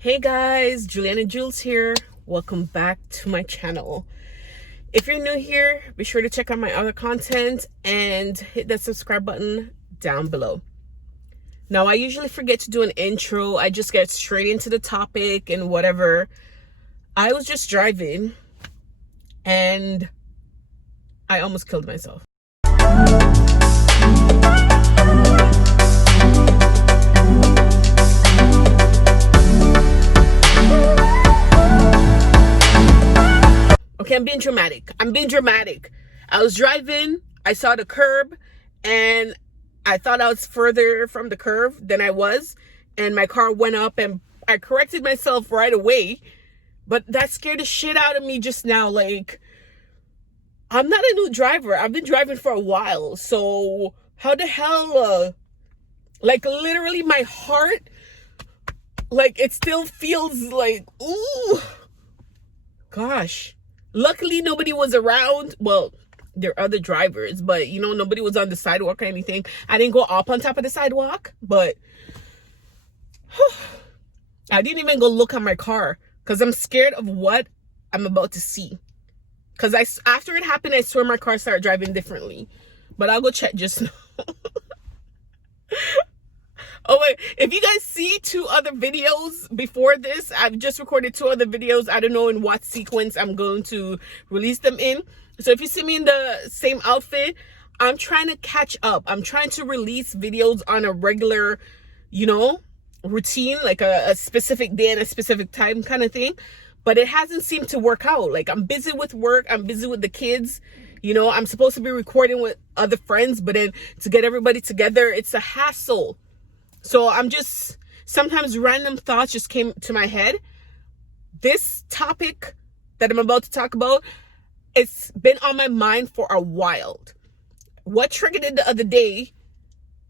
Hey guys, Juliana Jules here. Welcome back to my channel. If you're new here, be sure to check out my other content and hit that subscribe button down below. Now, I usually forget to do an intro. I just get straight into the topic and whatever. I was just driving and I almost killed myself. Okay, I'm being dramatic. I was driving, I saw the curb, and I thought I was further from the curve than I was, and my car went up, and I corrected myself right away, but that scared the shit out of me just now. Like, I'm not a new driver. I've been driving for a while, so how the hell, like, literally my heart, like, it still feels like, ooh, gosh. Luckily, nobody was around. Well, there are other drivers, but, you know, nobody was on the sidewalk or anything. I didn't go up on top of the sidewalk, but I didn't even go look at my car because I'm scared of what I'm about to see. Because after it happened, I swear my car started driving differently. But I'll go check just now. Oh wait, if you guys see two other videos before this, I've just recorded two other videos. I don't know in what sequence I'm going to release them in. So if you see me in the same outfit, I'm trying to catch up. I'm trying to release videos on a regular, you know, routine, like a specific day and a specific time kind of thing. But it hasn't seemed to work out. Like, I'm busy with work. I'm busy with the kids. You know, I'm supposed to be recording with other friends, but then to get everybody together, it's a hassle. So sometimes random thoughts just came to my head. This topic that I'm about to talk about, it's been on my mind for a while. What triggered it the other day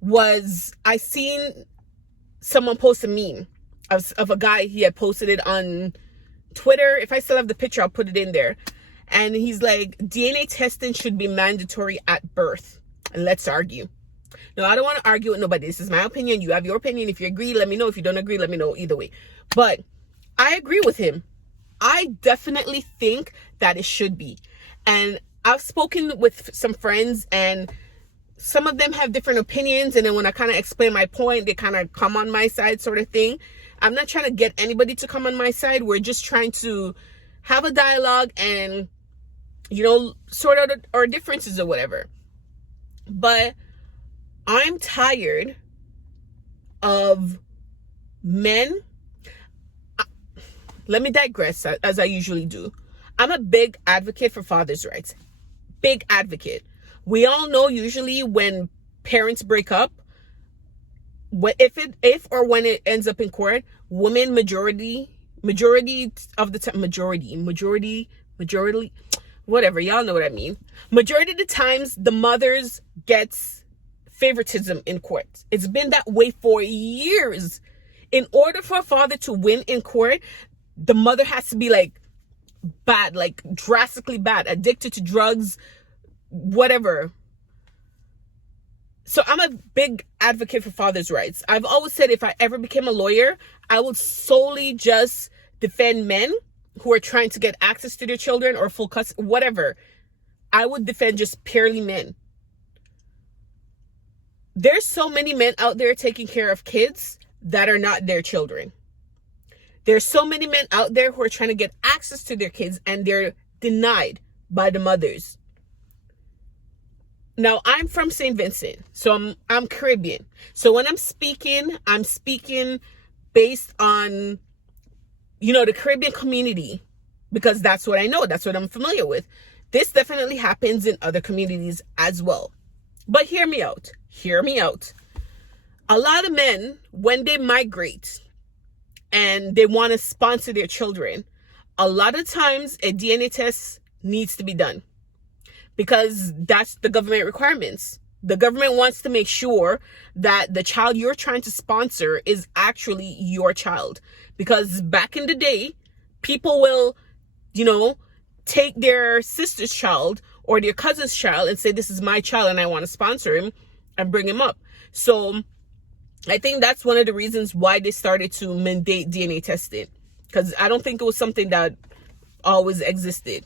was I seen someone post a meme of a guy. He had posted it on Twitter. If I still have the picture, I'll put it in there. And he's like, DNA testing should be mandatory at birth. And let's argue. No, I don't want to argue with nobody. This is my opinion. You have your opinion. If you agree, let me know. If you don't agree, let me know. Either way. But I agree with him. I definitely think that it should be. And I've spoken with some friends, and some of them have different opinions. And then when I kind of explain my point, they kind of come on my side, sort of thing. I'm not trying to get anybody to come on my side. We're just trying to have a dialogue and, you know, sort out our differences or whatever. But I'm tired of men. Let me digress, as I usually do. I'm a big advocate for fathers' rights. Big advocate. We all know usually when parents break up, if or when it ends up in court, women majority of the time, majority, whatever, y'all know what I mean. Majority of the times, the mothers gets favoritism in court. It's been that way for years. In order for a father to win in court, the mother has to be like bad, like drastically bad, addicted to drugs, whatever. So I'm a big advocate for fathers' rights. I've always said if I ever became a lawyer, I would solely just defend men who are trying to get access to their children or full custody, whatever. I would defend just purely men. There's so many men out there taking care of kids that are not their children. There's so many men out there who are trying to get access to their kids and they're denied by the mothers. Now, I'm from St. Vincent, so I'm Caribbean. So when I'm speaking based on, you know, the Caribbean community, because that's what I know, that's what I'm familiar with. This definitely happens in other communities as well. But hear me out. A lot of men, when they migrate and they want to sponsor their children, a lot of times a DNA test needs to be done because that's the government requirements. The government wants to make sure that the child you're trying to sponsor is actually your child. Because back in the day, people will, you know, take their sister's child or their cousin's child and say, this is my child and I want to sponsor him and bring him up. So I think that's one of the reasons why they started to mandate DNA testing, because I don't think it was something that always existed.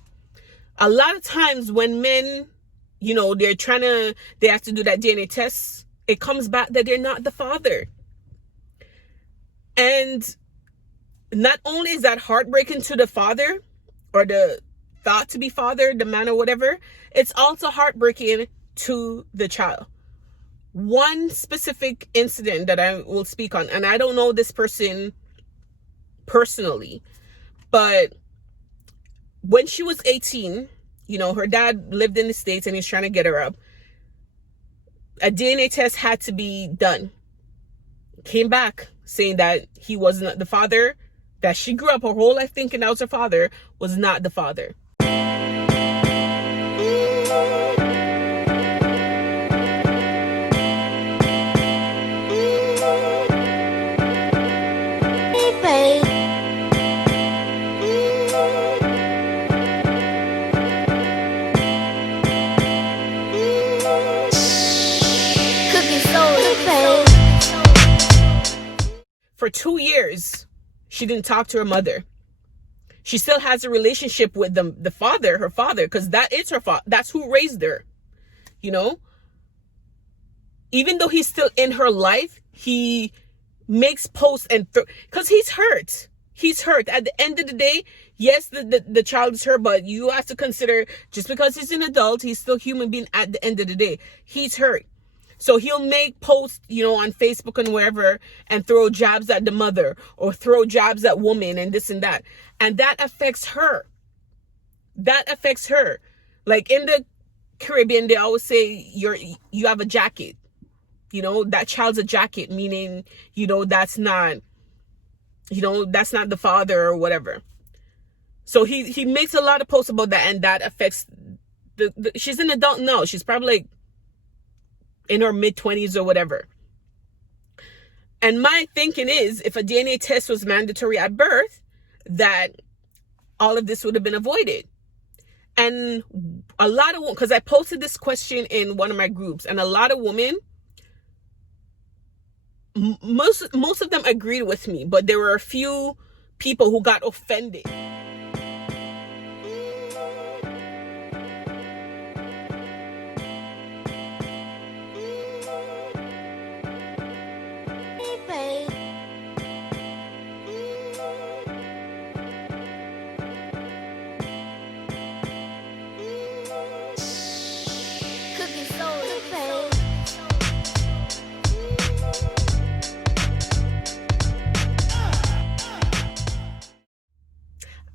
A lot of times when men, they have to do that DNA test, it comes back that they're not the father. And not only is that heartbreaking to the father, or the thought to be father, the man or whatever, it's also heartbreaking to the child. One specific incident that I will speak on, and I don't know this person personally, but when she was 18, her dad lived in the States and he's trying to get her up. A DNA test had to be done. Came back saying that he was not the father, that she grew up her whole life thinking that was her father, was not the father. For 2 years, she didn't talk to her mother. She still has a relationship with the father, her father, because that is her father. That's who raised her. Even though he's still in her life, he makes posts because he's hurt. He's hurt. At the end of the day, yes, the child is hurt, but you have to consider, just because he's an adult, he's still human being at the end of the day. He's hurt. So he'll make posts, on Facebook and wherever, and throw jabs at the mother, or throw jabs at women and this and that. And that affects her. That affects her. Like in the Caribbean, they always say you have a jacket. That child's a jacket, meaning, that's not the father or whatever. So he makes a lot of posts about that, and that affects she's an adult now. She's probably like in her mid-20s or whatever. And my thinking is, if a DNA test was mandatory at birth, that all of this would have been avoided. And a lot of, because I posted this question in one of my groups, and a lot of women, most of them agreed with me, but there were a few people who got offended.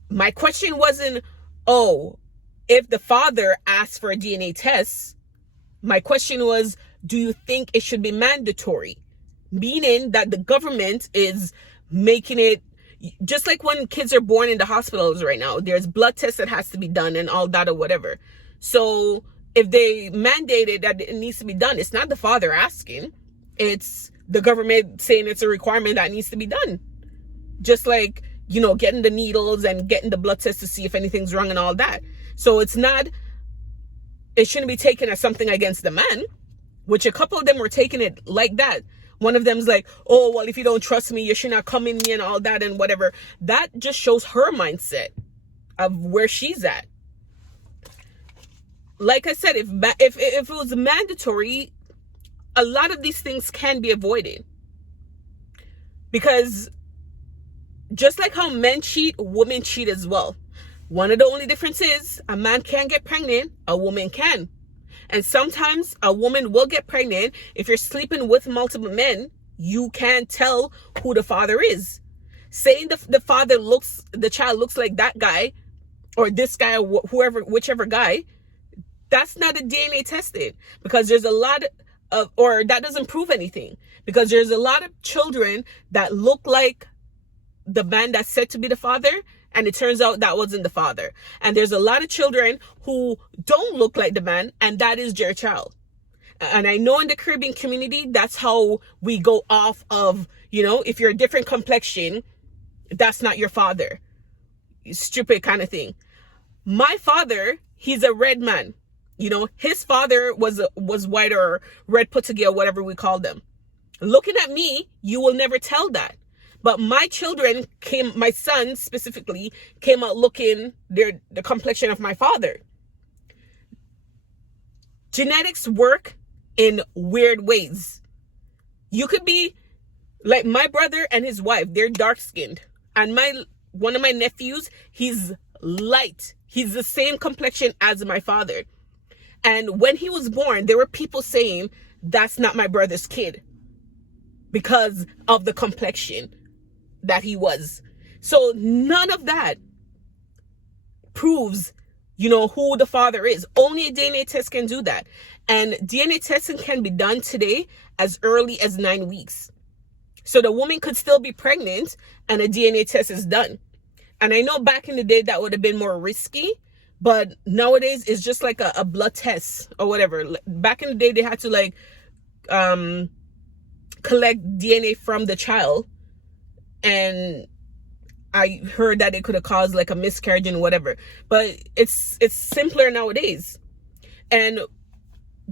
My question wasn't, if the father asked for a DNA test. My question was, do you think it should be mandatory? Meaning that the government is making it, just like when kids are born in the hospitals right now, there's blood tests that has to be done and all that or whatever. So if they mandated that it needs to be done, it's not the father asking. It's the government saying it's a requirement that needs to be done. Just like, getting the needles and getting the blood test to see if anything's wrong and all that. So it shouldn't be taken as something against the man, which a couple of them were taking it like that. One of them's like, if you don't trust me, you should not come in me and all that and whatever. That just shows her mindset of where she's at. Like I said, if it was mandatory, a lot of these things can be avoided. Because just like how men cheat, women cheat as well. One of the only differences is a man can't get pregnant, a woman can. And sometimes a woman will get pregnant. If you're sleeping with multiple men, you can't tell who the father is. Saying the child looks like that guy, or this guy, or whichever guy, that's not a DNA tested, because there's a lot of, or that doesn't prove anything, because there's a lot of children that look like the man that's said to be the father, and it turns out that wasn't the father. And there's a lot of children who don't look like the man, and that is their child. And I know in the Caribbean community, that's how we go off of, if you're a different complexion, that's not your father. Stupid kind of thing. My father, he's a red man. His father was white or red put together, whatever we call them. Looking at me, you will never tell that. But my son specifically, came out looking the complexion of my father. Genetics work in weird ways. You could be like my brother and his wife, they're dark skinned. And one of my nephews, he's light. He's the same complexion as my father. And when he was born, there were people saying, that's not my brother's kid, because of the complexion that he was. So none of that proves, who the father is. Only a DNA test can do that. And DNA testing can be done today as early as 9 weeks. So the woman could still be pregnant and a DNA test is done. And I know back in the day that would have been more risky, but nowadays it's just like a blood test or whatever. Back in the day, they had to collect DNA from the child, and I heard that it could have caused like a miscarriage and whatever. But it's simpler nowadays. And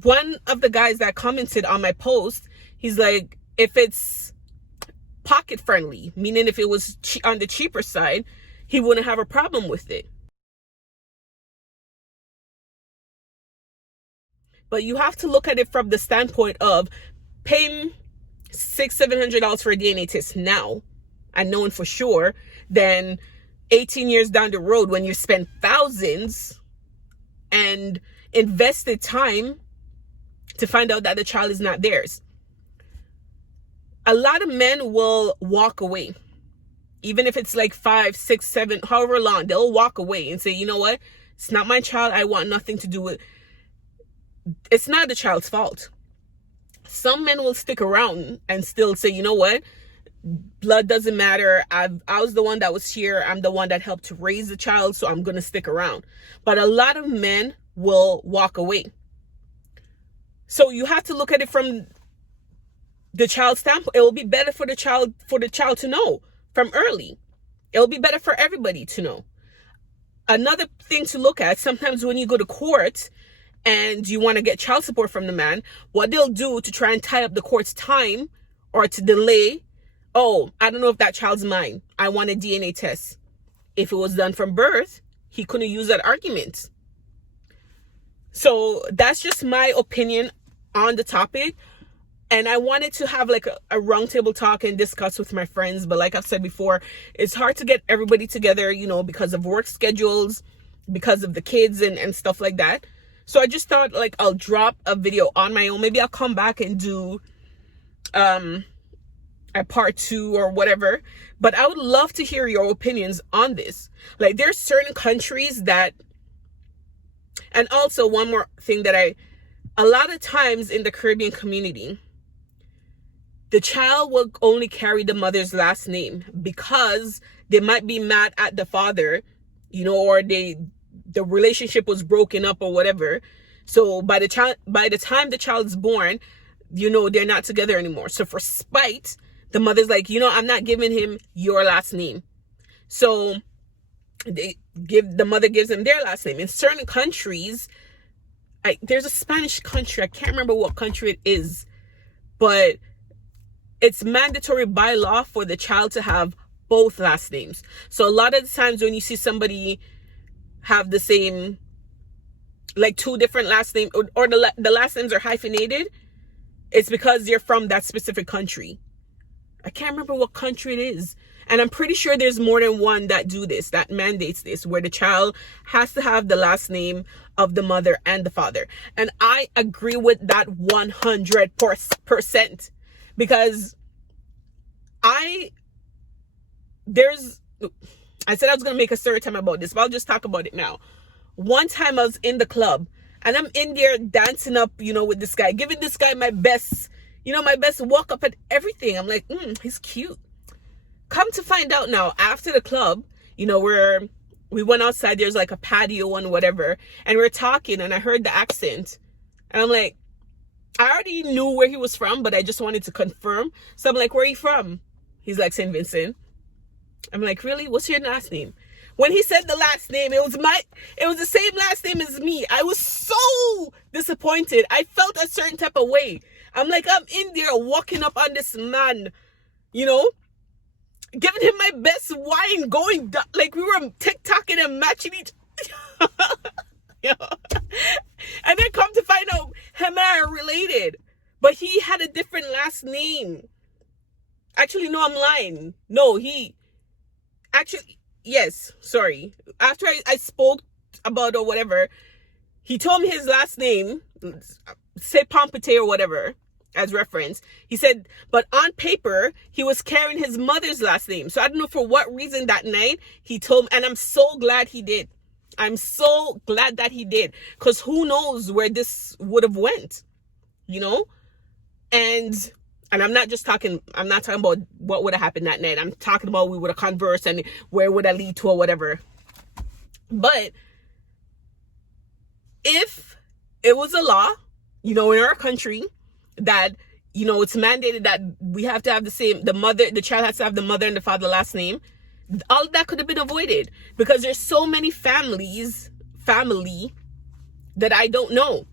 one of the guys that commented on my post, he's like, if it's pocket friendly, meaning if it was on the cheaper side, he wouldn't have a problem with it. But you have to look at it from the standpoint of paying $600-700 for a DNA test now and knowing for sure, than 18 years down the road when you spend thousands and invested time to find out that the child is not theirs. A lot of men will walk away, even if it's like 5, 6, 7, however long. They'll walk away and say, you know what, it's not my child, I want nothing to do with it. It's not the child's fault. Some men will stick around and still say, you know what, blood doesn't matter. I was the one that was here. I'm the one that helped to raise the child, so I'm going to stick around. But a lot of men will walk away. So you have to look at it from the child's standpoint. It will be better for the child to know from early. It will be better for everybody to know. Another thing to look at, sometimes when you go to court and you want to get child support from the man, what they'll do to try and tie up the court's time or to delay, oh, I don't know if that child's mine, I want a DNA test. If it was done from birth, he couldn't use that argument. So that's just my opinion on the topic. And I wanted to have like a roundtable talk and discuss with my friends. But like I've said before, it's hard to get everybody together, because of work schedules, because of the kids and stuff like that. So I just thought like I'll drop a video on my own. Maybe I'll come back and do a part 2 or whatever. But I would love to hear your opinions on this. Like there's certain countries that, and also one more thing that a lot of times in the Caribbean community, the child will only carry the mother's last name because they might be mad at the father, or the relationship was broken up or whatever. So by the time the child is born, they're not together anymore. So for spite, the mother's like, I'm not giving him your last name. So the mother gives him their last name. In certain countries, there's a Spanish country, I can't remember what country it is, but it's mandatory by law for the child to have both last names. So a lot of the times when you see somebody have the same, like 2 different last names, or the last names are hyphenated, it's because they're from that specific country. I can't remember what country it is. And I'm pretty sure there's more than one that do this, that mandates this, where the child has to have the last name of the mother and the father. And I agree with that 100%. Because I said I was going to make a story time about this, but I'll just talk about it now. One time I was in the club and I'm in there dancing up, with this guy, giving this guy my best, my best walk up and everything. I'm like, he's cute. Come to find out now, after the club, we went outside, there's like a patio and whatever, and we're talking and I heard the accent and I'm like, I already knew where he was from, but I just wanted to confirm. So I'm like, where are you from? He's like, St. Vincent. I'm like, really? What's your last name? When he said the last name, it was the same last name as me. I was so disappointed. I felt a certain type of way. I'm like, I'm in there walking up on this man, you know, giving him my best wine, going down, like we were TikToking and matching each you know? And then come to find out him and I are related, but he had a different last name. Actually, no, I'm lying. No, he actually, yes, sorry. After I spoke about or whatever, he told me his last name, say Pompete or whatever, as reference. He said, but on paper, he was carrying his mother's last name. So I don't know for what reason that night he told me, and I'm so glad he did. I'm so glad that he did, because who knows where this would have went, you know? And I'm not talking about what would have happened that night. I'm talking about we would have conversed and where would that lead to or whatever. But if it was a law, you know, in our country that, you know, it's mandated that we have to have the child has to have the mother and the father last name, all of that could have been avoided, because there's so many family that I don't know.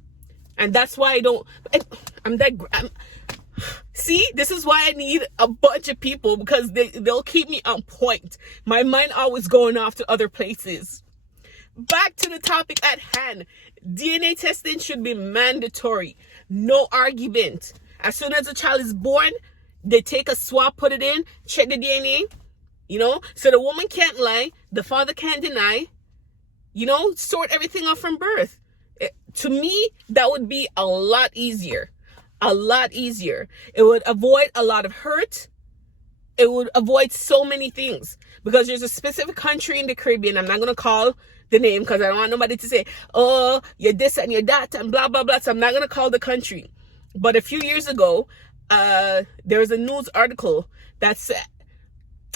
And that's why see, this is why I need a bunch of people, because they'll keep me on point. My mind always going off to other places. Back to the topic at hand. DNA testing should be mandatory. No argument. As soon as a child is born, they take a swab, put it in, check the DNA, you know, so the woman can't lie, the father can't deny, you know, sort everything out from birth. To me, that would be a lot easier. A lot easier. It would avoid a lot of hurt. It would avoid so many things, because there's a specific country in the Caribbean. I'm not going to call the name because I don't want nobody to say, oh, you're this and you're that and blah, blah, blah. So I'm not going to call the country. But a few years ago, there was a news article that said,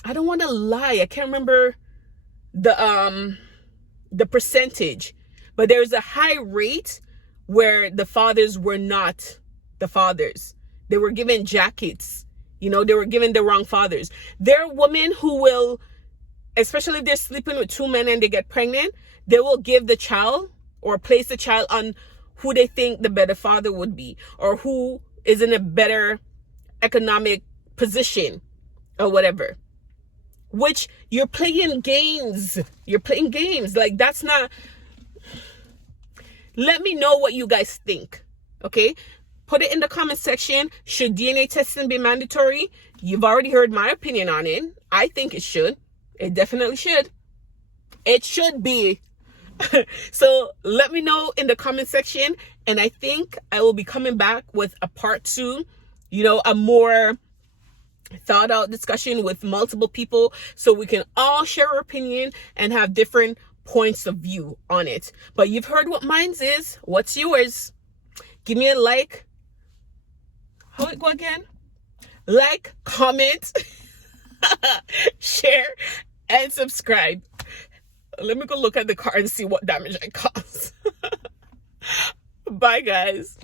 I don't want to lie, I can't remember the percentage, but there's a high rate where the fathers were not the fathers. They were given jackets, you know, they were given the wrong fathers. There are women who will, especially if they're sleeping with two men and they get pregnant, they will give the child or place the child on who they think the better father would be, or who is in a better economic position or whatever. Which you're playing games. You're playing games. Like, that's not. Let me know what you guys think. Okay? Put it in the comment section. Should DNA testing be mandatory? You've already heard my opinion on it. I think it should. It definitely should. It should be. So let me know in the comment section. And I think I will be coming back with a part 2. You know, a more thought out discussion with multiple people, so we can all share our opinion and have different points of view on it. But you've heard what mine is. What's yours? Give me a like. How it go again? Like, comment, share, and subscribe. Let me go look at the car and see what damage I caused. Bye, guys.